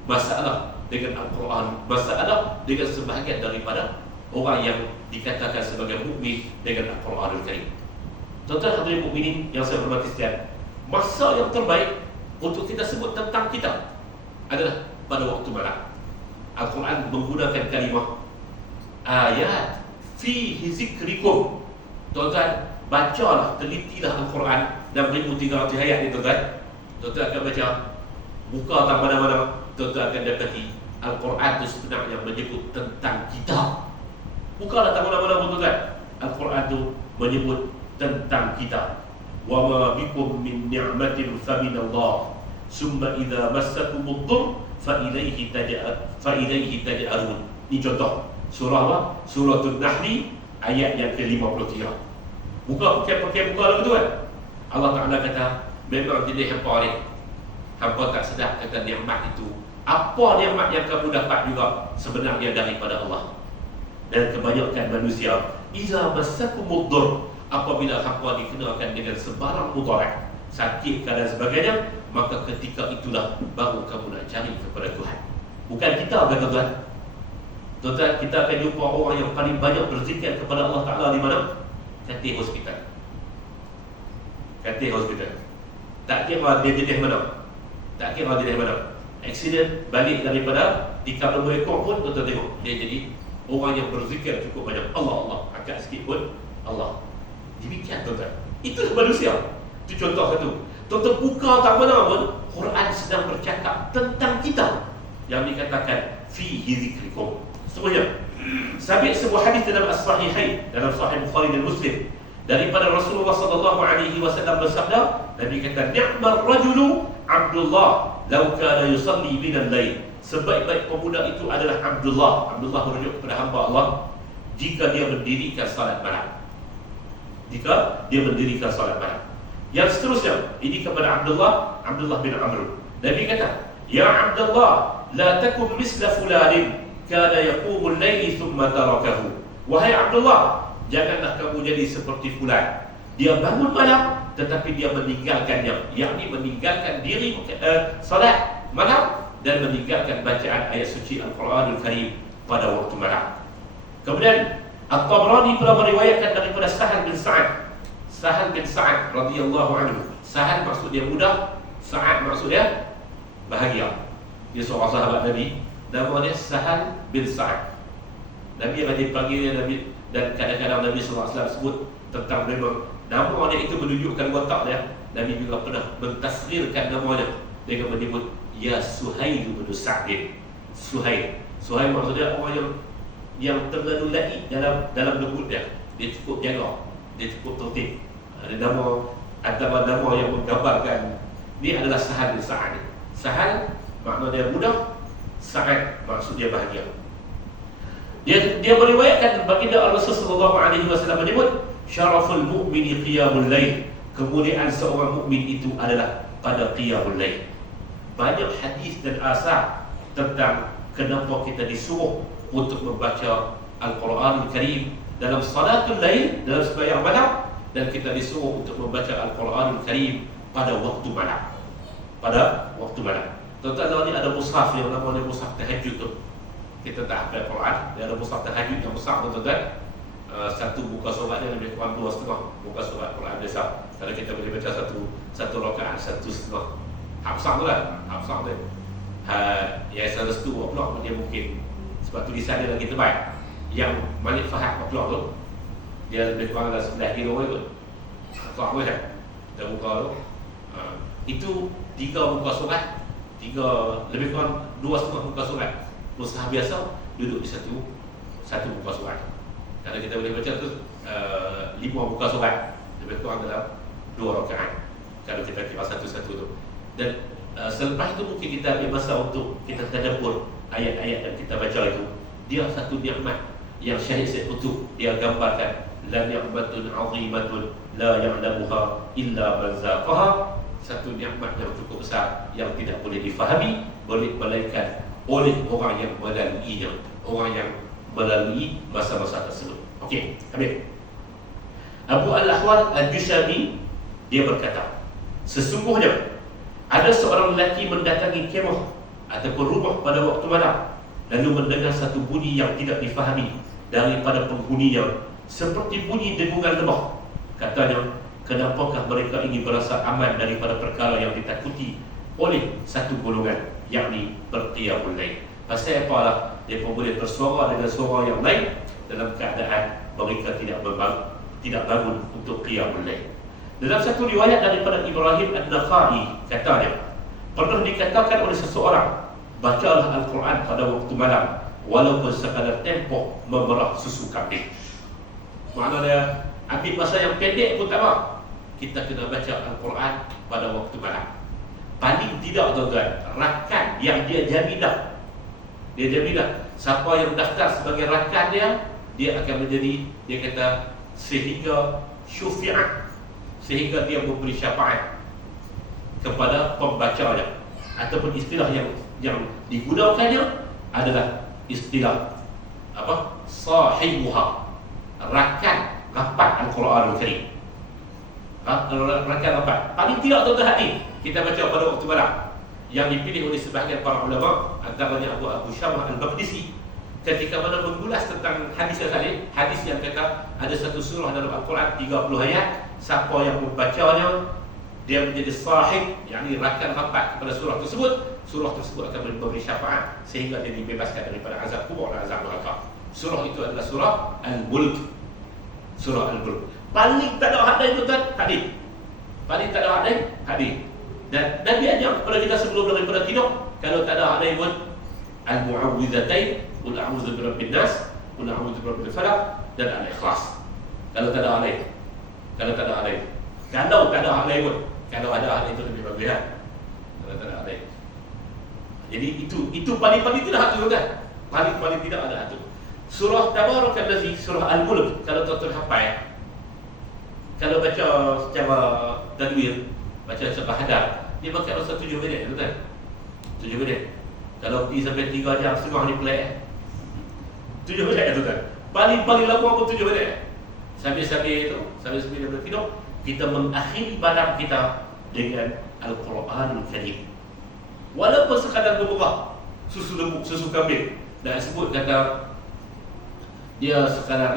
masalah dengan Al-Quran, masalah dengan sebahagian daripada orang yang dikatakan sebagai mukmin dengan Al-Quranul Karim. Tuan-tuan hadirin mukminin yang saya hormati sekalian, masa yang terbaik untuk kita sebut tentang kita adalah pada waktu malam. Al-Quran menggunakan kalimah ayat fihi zikrikum. Tuan-tuan, bacalah, telitilah Al-Quran 6,300 ayat ni tuan-tuan. Tuan-tuan akan baca, buka tak mana-mana, tuan-tuan akan dapati Al-Quran itu sebenarnya menyebut tentang kita. Bukalah tak mana-mana pun tuan-tuan. Al-Quran itu menyebut tentang kita. Wa ma bikum min ni'matin fa min Allah. Summa idza massakumud dhurr fa ilaihi taj'arun. Ini contoh surah apa? Suratul Nahl ayat yang ke-53. Buka pakai buka lagu tu kan. Allah Taala kata, memang jenis hampa ni. Hampa tak sedar kata nikmat itu. Apa nikmat yang kamu dapat juga sebenarnya daripada Allah. Dan kebanyakan manusia, iza massakumud dhurr, apabila hampa dikenakan dengan sebarang mudarat, sakit dan sebagainya, maka ketika itulah baru kamu nak cari kepada Tuhan. Bukan kita kan tuan-tuan. Tuan-tuan, kita akan jumpa orang yang paling banyak berzikir kepada Allah Ta'ala di mana? Katil hospital. Katil hospital. Tak kira dia jenis mana. Tak kira dia jenis mana. Aksiden balik daripada tikar lembu ekor pun tuan-tuan tengok, dia jadi orang yang berzikir cukup banyak. Allah, agak sikit pun Allah. Demikian tuan-tuan. Itulah manusia. Itu contoh satu. Tuan-tuan buka tak mana pun, Quran sedang bercakap tentang kita yang dikatakan fihi zikrikum. Semuanya sabit sebuah hadis dalam As-Sahihain, dalam Sahih Bukhari dan Muslim, daripada Rasulullah sallallahu alaihi wasallam bersabda, Nabi kata, ni'mar rajulu Abdullah law kana yusalli min al-lail. Sebaik-baik pemuda itu adalah Abdullah. Abdullah merujuk kepada hamba Allah jika dia mendirikan salat malam. Jika dia mendirikan salat malam. Yang seterusnya, ini kepada Abdullah bin Amr. Nabi kata, ya Abdullah, la takum misla fulanin kana yaqumul layli thumma tarakahu. Wahai Abdullah, janganlah kamu jadi seperti fulan. Dia bangun malam tetapi dia meninggalkannya, yakni meninggalkan diri salat malam dan meninggalkan bacaan ayat suci Al-Quranul Karim pada waktu malam. Kemudian At-Tabrani pula meriwayatkan daripada Sahal bin Sa'ad radhiyallahu anhu. Sahal maksud dia mudah, Sa'ad maksud dia bahagia. Dia seorang sahabat Nabi, nama dia Sahal bin Sa'ad. Nabi yang dipanggil Nabi, dan kadang-kadang Nabi SAW sebut tentang memang nama dia itu menunjukkan watak dia. Nabi juga pernah mentasghirkan namanya dengan menyebut ya Suhail bin Sa'd. Suhail maksudnya orang yang terlalu lain dalam lembut dia. Dia cukup jaga, dia cukup tertib. Ada nama, antara nama yang menggambarkan ni adalah Sahal bin Sa'ad. Sahal makna dia mudah, Sa'ad maksud dia bahagia. Dia meriwayatkan baginda Rasulullah sallallahu alaihi wasallam menyebut syaraful mu'mini qiyamul lail. Kemuliaan seorang mukmin itu adalah pada qiyamul lail. Banyak hadis dan asar tentang kenapa kita disuruh untuk membaca Al-Quranul Karim dalam salatul lail, dalam sembahyang malam, dan kita disuruh untuk membaca Al-Quranul Karim pada waktu malam. Pada waktu malam. Tuan-tuan, ni ada mushaf yang namanya mushaf tahajud tu. Kita tak hafal Quran, dia ada mushaf tahajud yang besar tuan-tuan. Satu buka suratnya lebih kurang 2,5 buka surat Quran biasa. Kalau kita boleh baca satu rakaat 1,5. Hafsah tu lah, hafsah tu. Yang serestu pula dia mungkin sebab tulisan dia lagi tebal. Yang Malik Fahad pula tu, dia lebih kurang dalam 11 kilo kot. Hafsah tu kan. Kita buka tu. Itu 3 buka surat, lebih kurang 2,5 buka surat. Mushaf biasa duduk di satu buka surat. Kalau kita boleh baca tu 5 buka surat, lebih kurang dalam 2 rakaat. Kalau kita kira satu-satu tu. Dan selepas itu mungkin kita ambil masa untuk kita tadabbur ayat-ayat yang kita baca itu. Dia satu nikmat yang Syahid Said Qutb dia gambarkan, la ni'matun 'azimatun la ya'lamuha illa man zaqaha, satu nikmat yang cukup besar yang tidak boleh difahami melainkan oleh orang yang melaluinya, orang yang melalui masa-masa tersebut. Okey, habis. Abu Al-Ahwal Al-Jushami dia berkata, sesungguhnya ada seorang lelaki mendatangi kemah ataupun rumah pada waktu malam, lalu mendengar satu bunyi yang tidak difahami daripada penghuninya, seperti bunyi dengungan lebah. Katanya, kenapakah mereka ingin berasa aman daripada perkara yang ditakuti oleh satu golongan, yakni berqiyamul lail? Pasal apalah mereka boleh bersuara dengan suara yang lain dalam keadaan mereka tidak bangun untuk qiyamul lail. Dalam satu riwayat daripada Ibrahim An-Nakhai, katanya, pernah dikatakan oleh seseorang, bacalah Al-Quran pada waktu malam walaupun sekadar tempoh memerah susu kambing. Maknanya ambil masa yang pendek pun tak apa, kita kena baca Al-Quran pada waktu malam. Paling tidak tuan-tuan, rakan yang dia jamilah, siapa yang daftar sebagai rakan dia akan menjadi, dia kata, sehingga syufi'ah, sehingga dia memberi syafaat kepada pembacanya, ataupun istilah yang digunakannya adalah istilah apa? Sahibuha, rakan rapat Al-Quranul Karim. Rakan rapat. Paling tidak tuan-tuan hadis kita baca pada waktu malam, yang dipilih oleh sebahagian para ulama, antaranya Abu Syamah Al-Maqdisi, ketika mana mengulas tentang hadis yang tadi, hadis yang kata ada satu surah dalam Al-Quran 30 ayat, siapa yang membacanya dia menjadi sahib, yakni rakan rapat kepada surah tersebut akan memberi syafaat sehingga dia dibebaskan daripada azab kubur dan azab neraka. Surah itu adalah surah Al-Mulk. Surah Al-Mulk. Paling tak ada hadis itu kan hadis. Paling tak ada hadis hadis. Dan Nabi ajar kepada kita sebelum daripada tidur, kalau tak ada hadis pun Al-Mu'awwidhatain, Qul a'udzu birabbin nas, Qul a'udzu birabbil falaq, dan Al-Ikhlas. Kalau tak ada hadis. Kalau tak ada hadis pun, kalau ada hadis itu lebih bagus kan. Kalau tak ada hadis. Jadi itu paling-paling tidak hatu kan? Paling-paling tidak ada hatu. Surah Tabarakallazi, surah Al-Mulk, kalau tuan-tuan hafal, kalau baca secara tadwir, baca secara hadar, dia pakai masa 7 minit, betul? 7 minit. Kalau pergi sampai 3 jam setengah ni pelik. 7 minit tu kan. Paling lama pun 7 minit. Sambil-sambil daripada tidur, kita mengakhiri malam kita dengan Al-Quranul Karim. Walaupun sekadar beberapa susu lembu, susu kambing, dan sebut kata dia sekadar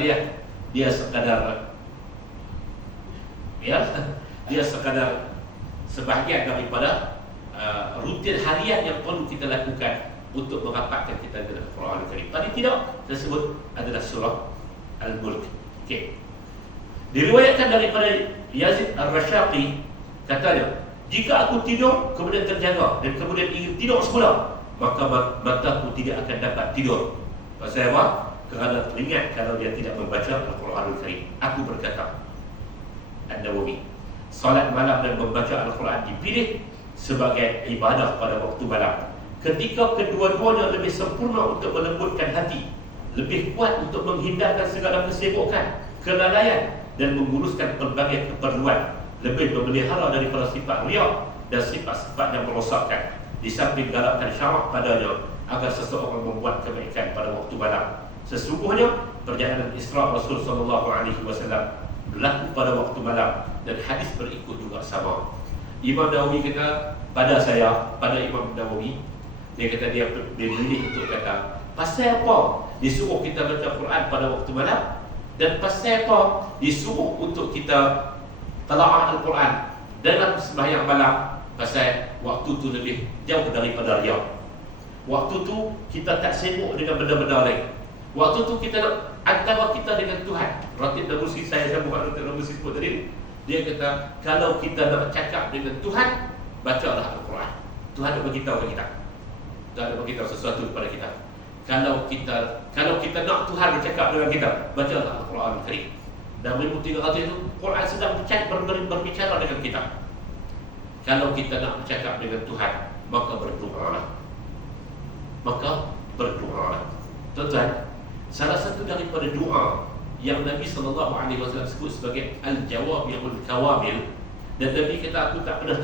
sebahagian daripada rutin harian yang perlu kita lakukan untuk merapatkan kita dengan Al-Quranul Karim. Paling tidak tersebut adalah surah Al-Mulk. Okey. Diriwayatkan daripada Yazid Ar-Rashaqi, katanya, jika aku tidur kemudian terjaga dan kemudian ingin tidur semula, maka mataku tidak akan dapat tidur. Pasal apa? Kerana teringat kalau dia tidak membaca Al-Quranul Karim. Aku berkata, An-Nawawi, salat malam dan membaca Al-Quran dipilih sebagai ibadah pada waktu malam, ketika kedua-duanya lebih sempurna untuk melembutkan hati, lebih kuat untuk menghindarkan segala kesibukan, kelalaian, dan menguruskan pelbagai keperluan, lebih memelihara daripada sifat riya dan sifat-sifat yang merosakkan, di samping galakkan syarak padanya agar seseorang membuat kebaikan pada waktu malam. Sesungguhnya perjalanan Isra Rasul SAW berlaku pada waktu malam, dan hadis berikut juga sama. Imam Nawawi kata pada Imam Nawawi, dia kata dia memilih untuk kata, pasal apa disuruh kita baca Quran pada waktu malam, dan pasal apa disuruh untuk kita talaah Al-Quran dalam sembahyang malam? Pasal waktu tu lebih jauh daripada riya. Waktu tu kita tak sibuk dengan benda-benda lain. Waktu tu kita antara kita dengan Tuhan. Ratib Nabusi, saya sambung Ratib Nabusi sebut tadi, dia kata, kalau kita nak cakap dengan Tuhan, bacalah Al-Quran. Tuhan nak beritahu kepada kita. Tuhan nak beritahu sesuatu kepada kita. Kalau kita nak Tuhan bercakap dengan kita, bacalah Al-Quran Karim. Dan 1300 itu Quran sedang berbicara dengan kita. Kalau kita nak bercakap dengan Tuhan, maka berdoalah. Tuan-tuan, salah satu daripada doa yang Nabi SAW sebut sebagai al-jawami'ul kawamil. Dan Nabi kata, aku tak pernah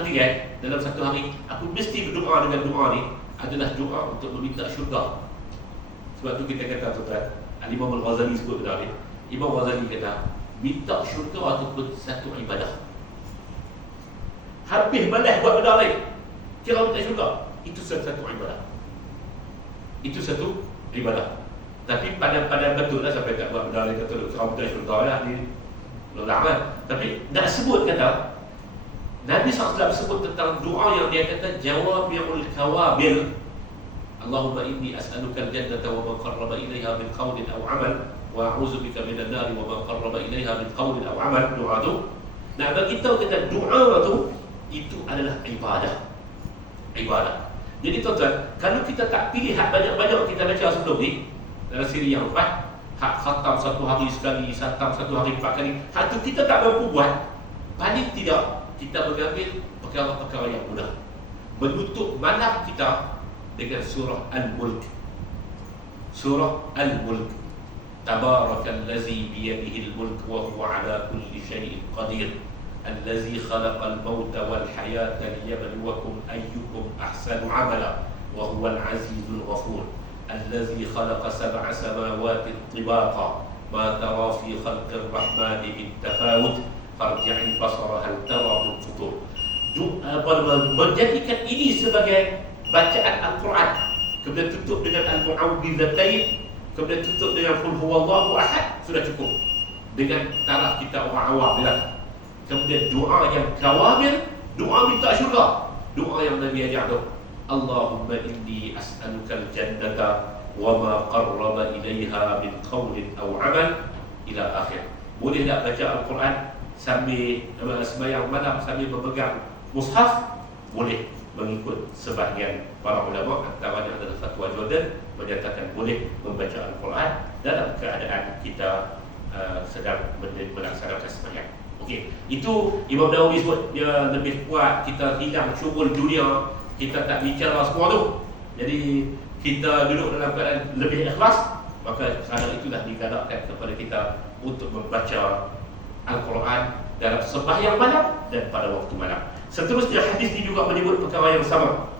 tinggal dalam satu hari, aku mesti berdoa dengan doa ni adalah doa untuk meminta syurga. Sebab tu kita kata tuan, Imam Al-Ghazali sebut benar ni. Imam Ghazali kata, minta syurga ataupun satu ibadah. Habis balas buat benda lain, kira minta syurga, itu satu ibadah. Itu satu ibadah. Tapi pada betul lah sampai tak buat benda lain, kata kira minta syurga lah ni lama. Tapi nak sebut kata Nabi SAW sebut tentang doa yang dia kata jawami'ul kawabil. Allahumma inni as'aluka al-jannata wa ma qarraba ilaiha min qawlin aw amal wa a'udzu bika minan nar wa ma qarraba ilaiha min qawlin aw amal. Doa tu nak bagi tahu kata doa tu itu adalah ibadah. Jadi tuan-tuan, kalau kita tak pilih hak banyak-banyak kita baca sebelum ni dalam siri yang 4, hak khatam satu hari sekali, khatam satu hari 4 kali, hak tu kita tak mampu buat, paling tidak kita mengambil perkara-perkara yang mudah. Menutup malam kita dengan surah Al-Mulk. Surah Al-Mulk. Tabarakallazi biyadihi al-mulk wa huwa ala kulli syai'in qadir. Allazi khalaqal mauta wal hayata liyabluwakum ayyukum ahsanu amala wa huwal azizul ghafur. Allazi khalaqa sab'a samawati tibaqa ma tara fi khalqir rahmani min tafawut farji'il basara hal tara min futur. Menjadikan ini sebagai bacaan Al-Quran, kemudian tutup dengan Al-Mu'awwidhatain, kemudian tutup dengan Qul huwallahu ahad, sudah cukup. Dengan taraf kita orang awam lah. Kemudian doa yang kawamil, doa minta syurga, doa yang Nabi ajar tu, Allahumma inni as'aluka al-jannata wa ma qarraba ilaiha min qawlin aw amal ila akhir. Boleh tak baca Al-Quran sambil sembahyang malam sambil memegang mushaf? Boleh, mengikut sebahagian para ulama, antaranya adalah fatwa Jordan menyatakan boleh membaca Al-Quran dalam keadaan kita sedang melaksanakan sembahyang. Okey, itu Imam Nawawi sebut dia lebih kuat, kita hilang syughul dunia, kita tak bicara semua tu. Jadi kita duduk dalam keadaan lebih ikhlas, maka kerana itulah digalakkan kepada kita untuk membaca Al-Quran dalam sembahyang malam dan pada waktu malam. Seterusnya hadis ini juga menyebut perkara yang sama.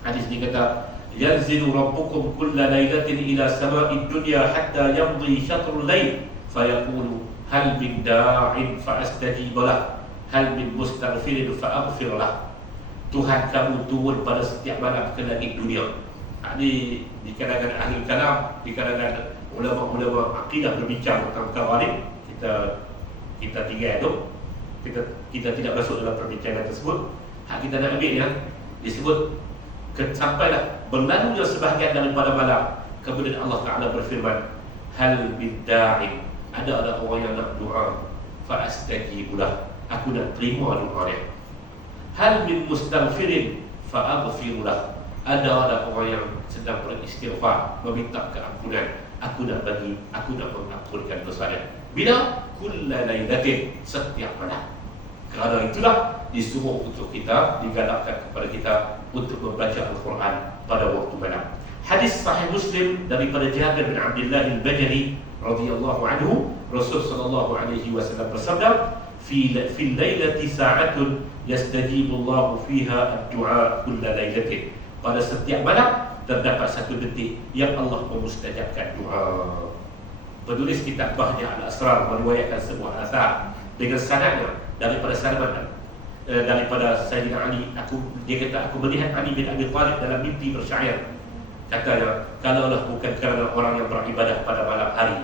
Hadis ini kata, yanzilu rabbukum kulla lailatin ila sama'id dunya hatta yamdi syatrul lail fayaqulu hal min da'in fa'astajib lah, hal min mustaghfirin fa'aghfir lah. Tuhan kamu turun pada setiap malam ke langit dunia. Ini di kalangan ahli kalam, di kalangan ulama-ulama akidah berbincang tentang perkara ini. Kita tinggal tu, kita tidak masuk dalam perbincangan tersebut. Hak kita nak ambil ya, disebut sampailah berlalunya sebahagian daripada malam, kemudian Allah Ta'ala berfirman, hal min da'in, ada orang yang nak doa, fa'astajibulah, aku nak terima doa dia. Hal min mustaghfirin fa'aghfirulah, ada orang yang sedang beristighfar, meminta keampunan, aku nak mengampunkan dosa dia. Bila? Kulla lailatin, setiap malam. Kerana itulah disuruh untuk kita, digalakkan kepada kita untuk membaca Al-Quran pada waktu malam. Hadis sahih Muslim daripada Jabir bin Abdullah al-Bajali radhiyallahu anhu, Rasul sallallahu alaihi wasallam bersabda, fi lailati sa'atun yastajibu Allah fiha ad-du'a kulla lailatin. Pada setiap malam terdapat satu detik yang Allah memustajabkan doa. Penulis kitab Bahjah Al-Asrar meriwayatkan sebuah asar dengan sanadnya daripada Salman, daripada Sayyidina Ali. Dia kata, aku melihat Ali bin Abi Thalib dalam mimpi bersyair. Katanya, kalaulah bukan kerana orang yang beribadah pada malam hari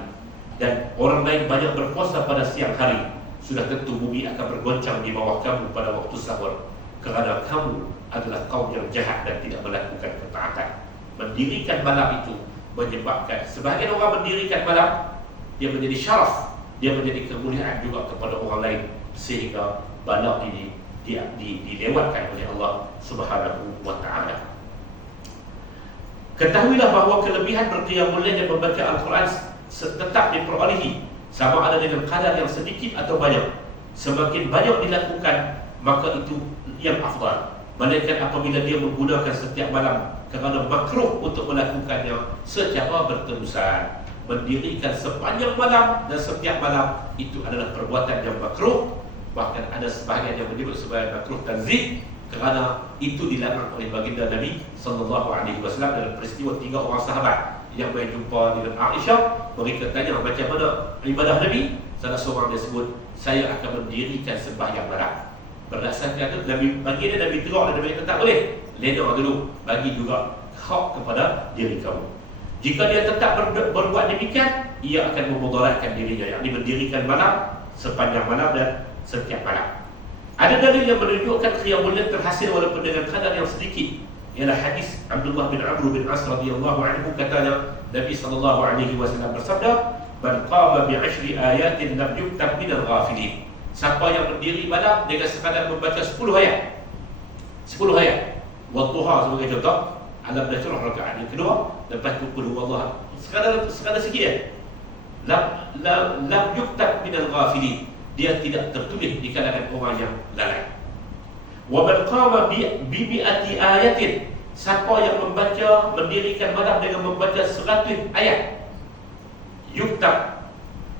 dan orang lain banyak berpuasa pada siang hari, sudah tentu bumi akan bergoncang di bawah kamu pada waktu sahur, kerana kamu adalah kaum yang jahat dan tidak melakukan ketaatan. Mendirikan malam itu menyebabkan sebahagian orang mendirikan malam, dia menjadi syaraf, dia menjadi kemuliaan juga kepada orang lain, sehingga bala ini dilewatkan oleh Allah Subhanahu wa ta'ala. Ketahuilah bahawa kelebihan berqiyamul lail dan membaca Al-Quran tetap diperolehi, sama ada dengan kadar yang sedikit atau banyak. Semakin banyak dilakukan, maka itu yang afdal. Melainkan apabila dia menggunakan setiap malam, kerana makruh untuk melakukannya secara berterusan. mendirikan sepanjang malam dan setiap malam itu adalah perbuatan yang makruh. Bahkan ada sebahagian yang menyebut sebagai makruh tanzih, kerana itu dilarang oleh baginda Nabi sallallahu alaihi wasallam dalam peristiwa 3 orang sahabat yang berjumpa dengan Aisyah. Mereka tanya macam mana ibadah Nabi. Salah seorang dia sebut, saya akan mendirikan sembahyang malam. Berdasarkan itu bagi dia Nabi terang dan Nabi kata tak boleh, lena dulu, bagi juga hak kepada diri kamu. Jika dia tetap berbuat demikian, ia akan memudaratkan dirinya, yakni mendirikan malam sepanjang malam dan setiap malam. Ada dalil yang menunjukkan qiyamul lail terhasil walaupun dengan kadar yang sedikit. Ialah hadis Abdullah bin Amr bin As radhiyallahu anhu, katanya Nabi sallallahu alaihi wasallam bersabda, "Man qama bi 10 ayatin lam yuktab minal ghafilin." Siapa yang berdiri malam dengan sekadar membaca 10 ayat. 10 ayat. Wadduha sebagai contoh, alam nashrah rakaat yang kedua, lepas tu qul huwallahu, sekadar sikit ya. Lam yuktab minal ghafilin. Dia tidak tertulis di kalangan orang yang lalai. Wa man qama bi mi'ati ayatin. Siapa yang mendirikan malam dengan membaca 100 ayat, yuktab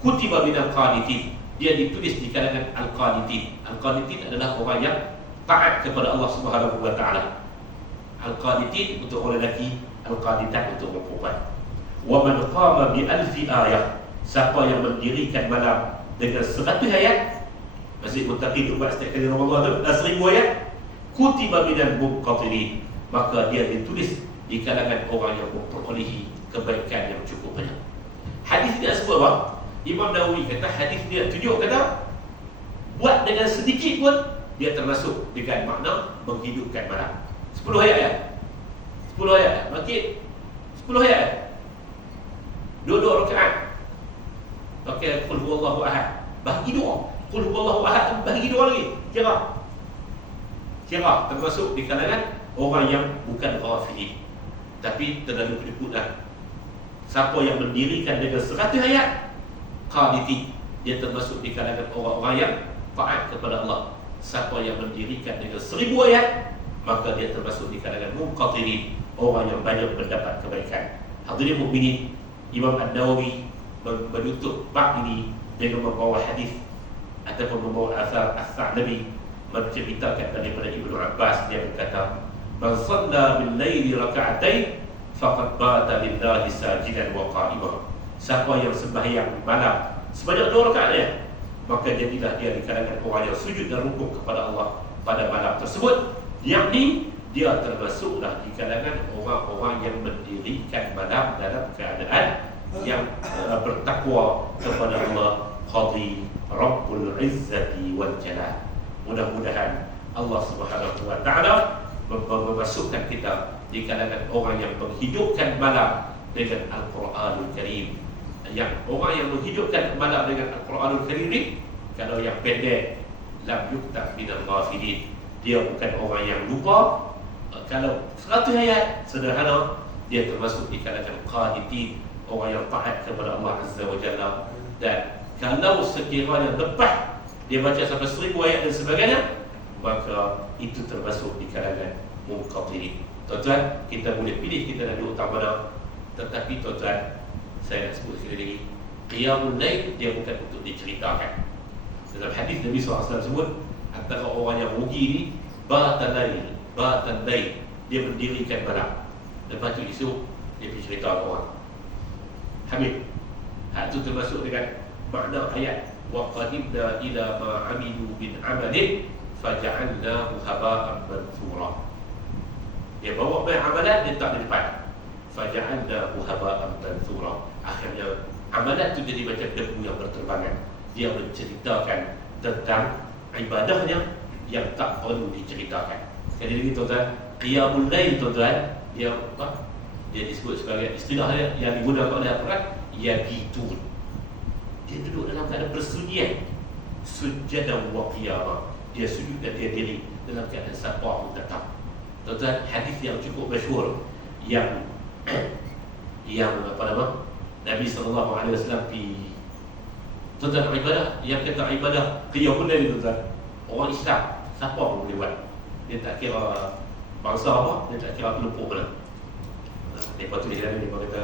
kutiba minal qanitin. Dia ditulis di kalangan al-qanitin. Al-qanitin adalah orang yang taat kepada Allah Subhanahu wa taala. Al-qanitin untuk orang lelaki, al-qanitat untuk orang perempuan. Wa man qama bi alfi ayah. Siapa yang mendirikan malam dengan 100 ayat, masjid muttaqin tu buat setiap kali Ramadan tu 1000 ayat, kutiba minal muqatirin, maka dia ditulis di kalangan orang yang memperolehi kebaikan yang cukup banyak. Hadis ini sebut apa? Imam Nawawi kata hadis dia tunjuk kata buat dengan sedikit pun dia termasuk dengan makna menghidupkan malam. 10 ayat ya? 10 ayat. Makin 10 ayat. Dua rakaat. Pakai qul huwallahu ahad. Bagi dua. Qul huwallahu ahad tu bagi dua lagi. Kira termasuk di kalangan orang yang bukan ghafilin. Tapi terlalu kedekut. Siapa yang mendirikan dengan 100 ayat, qanitin, dia termasuk di kalangan orang-orang yang taat kepada Allah. Siapa yang mendirikan dengan 1000 ayat, maka dia termasuk di kalangan muqatirin, orang yang banyak mendapat kebaikan. Hadirin mukminin, Imam An-Nawawi menutup bab ini dengan membawa hadis ataupun membawa asar As-Sa'labi menceritakan daripada Ibnu Abbas. Dia berkata, "Man shalla bil laili raka'atain faqad bata lillahi sajidan wa qa'iman." Siapa yang sembahyang malam sebanyak 2 rakaat ya, maka jadilah dia di kalangan orang yang sujud dan rukuk kepada Allah pada malam tersebut, yakni dia termasuklah di kalangan orang-orang yang mendirikan malam dalam keadaan yang bertakwa kepada Allah, qadi Rabbul Izzati wal Jalal. Mudah-mudahan Allah Subhanahu wa taala memasukkan kita di kalangan orang yang menghidupkan malam dengan Al-Quranul Karim. Yang orang yang menghidupkan malam dengan Al-Quranul Karim ni, kalau yang pendek, lam yuktab minal ghafilin, dia bukan orang yang lupa. Kalau 100 ayat sederhana, dia termasuk di kalangan qanitin, orang yang taat kepada Allah Azza wa Jalla. Dan kalau sekiranya lepas dia baca sampai 1000 ayat dan sebagainya, maka itu termasuk di kalangan muqatirin. Tuan-tuan, kita boleh pilih kita nak duduk utama mana, tetapi tuan-tuan, saya nak sebut sekali lagi, qiyamul lail dia bukan untuk diceritakan. Dalam hadis Nabi SAW sebut, antara orang yang rugi ni, batan lail, dia mendirikan malam, lepas tu esok dia pergi cerita orang. Habis. Hak itu termasuk dengan makna ayat wa qadimna ila ma amilu min amalin faja'alnahu haba'an manthura. Dia bawa main amalan, dia tak di depan. Faja'alnahu haba'an manthura. Akhirnya amalan itu jadi macam debu yang berterbangan. Dia menceritakan tentang ibadahnya yang tak perlu diceritakan. Sekali lagi tuan-tuan, qiyamul lail tuan-tuan, dia apa? Dia disebut sebagai istilahnya yang digunakan oleh Al-Quran, yabitun. Dia duduk dalam keadaan bersunyian, sujadan wa qiyamah. Dia sujud dan dia diri dalam keadaan siapa pun tak tahu. Tuan-tuan, hadis yang cukup masyhur yang apa nama? Nabi SAW pi tuan-tuan ibadah, yang kata ibadah qiyamul lail tuan-tuan. Orang Islam siapa pun boleh buat. Dia tak kira bangsa apa, dia tak kira kelompok mana. Lepas tu dia kata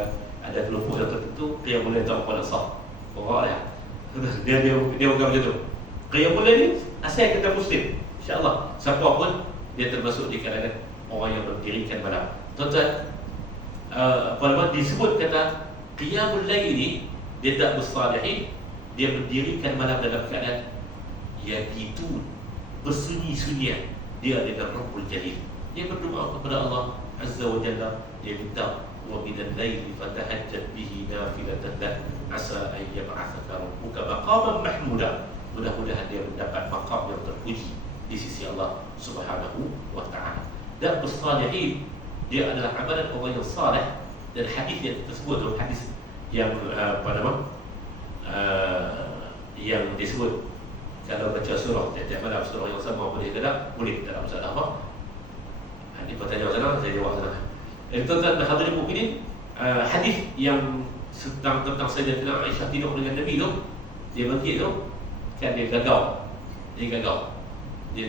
ada kelompok yang tertentu qiyamul lail tak apa sah. Orang ya. Dia bukan macam tu. Qiyamul lail ni asal kita muslim. Insya-Allah siapa pun dia termasuk di kalangan orang yang mendirikan malam. Tuan-tuan, apa nama disebut kata qiyamul lail ini dia tak bersalihin, dia mendirikan malam dalam keadaan yaqitun, bersunyi-sunyian. Dia adalah Rabbul Jalil. Dia berdoa kepada Allah Azza wa Jalla, dia minta wa minal laili fatahajjat bihi nafilatan lak asa an yab'athaka rabbuka maqaman mahmuda. Mudah-mudahan dia mendapat maqam yang terpuji di sisi Allah Subhanahu wa taala. Dan bersalihin dia adalah amalan orang yang saleh, dan hadis yang tersebut dalam hadis yang apa nama yang disebut kalau baca surah tiap-tiap malam surah yang sama boleh ke tak? Boleh, tak ada masalah apa. Ini pertanyaan sana, saya jawab sana. Tuan-tuan dan hadirin mukminin, hadis yang tentang Sayyidatina Aisyah tidur dengan Nabi tu, dia bangkit tu, kan dia gagal. Dia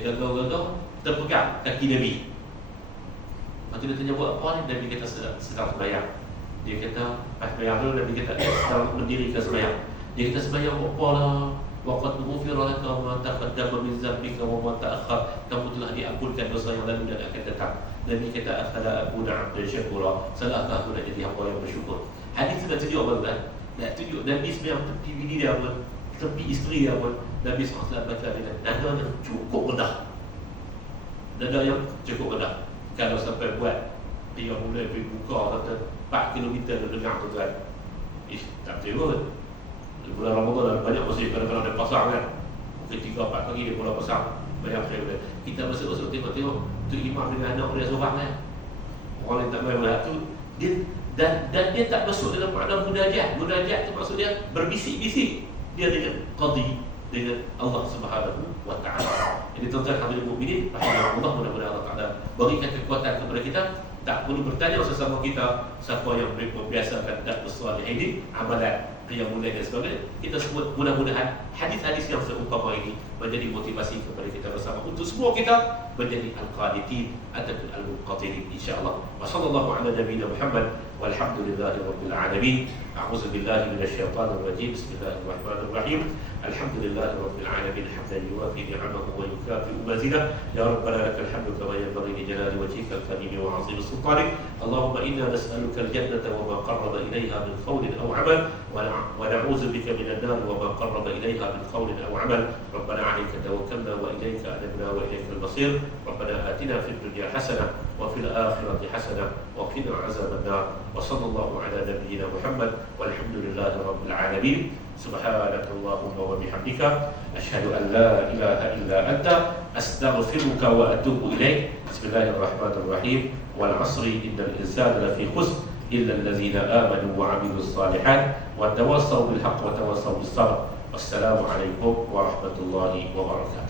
gagal terpegang kaki Nabi. Lepas tu dia tanya buat apa ni? Nabi kata sedang sembahyang. Dia kata sembahyang tu, Nabi kata sedang mendirikan sembahyang. Dia kata sembahyang buat apa lah? Waqad ghufira laka ma taqaddama min dhanbika wa ma ta'akhkhar. Kamu telah diampunkan dosa yang lalu dan akan datang. Nabi kata afala akuna 'abdan syakura. Salahkah aku nak jadi hamba yang bersyukur? Hadis sudah tunjuk apa tuan? Nak tunjuk Nabi sembahyang tepi bini dia pun, tepi isteri dia pun, Nabi SAW baca dengan nada yang cukup rendah. Nada yang cukup rendah. Kalau sampai buat dia mulai pergi buka kata 4 km dia dengar tu tuan. Tak betul pun. Bulan Ramadan banyak masjid kadang-kadang ada pasang kan. Mungkin 3-4 kali dia pula pasang. Banyak saya kita masuk-masuk tengok-tengok tu imam dengan anak dia seorang kan. Orang lain tak main berat tu dia dan dia tak masuk dalam makna munajat. Munajat tu maksud dia berbisik-bisik. Dia dengan qadi, dengan Allah Subhanahu wa taala. Jadi tuan-tuan hadirin mukminin, rahimakumullah, mudah-mudahan Allah Taala berikan kekuatan kepada kita. Tak perlu bertanya sesama kita siapa yang membiasakan dan bersuara ini amalan qiyamul lail dan sebagainya. Kita sebut mudah-mudahan hadis-hadis yang seumpama ini menjadi motivasi kepada kita bersama untuk semua kita menjadi al-qanitin ataupun al-muqatirin insya-Allah. Wa sallallahu ala nabiyina Muhammad walhamdulillahi rabbil alamin. A'udzu billahi minasyaitonir rajim. Bismillahirrahmanirrahim. Alhamdulillahi rabbil alamin hamdan yuwafi ni'amahu wa yukafi'u mazidah. Ya rabbana lakal hamdu kama yanbaghi li jalali wajhika al-karim wa 'azimi sultanik. Allahumma inna nas'aluka al-jannata wa ma qarraba ilayha min qawlin aw 'amal ونعوذ بك من النار وما قرب إليها من قول أو عمل. ربنا عليك توكلنا وإليك أنبنا وإليك المصير. ربنا آتنا في الدنيا حسنة وفي الآخرة حسنة وقنا عذاب النار. وصلى الله على نبينا محمد والحمد لله رب العالمين. سبحانك اللهم وبحمدك أشهد أن لا إله إلا أنت أستغفرك وأتوب إليك. بسم الله الرحمن الرحيم. والعصر إن الإنسان لفي خسر إلا الذين آمنوا وعملوا الصالحات وتواصوا بالحق وتواصوا بالصبر. والسلام عليكم ورحمة الله وبركاته.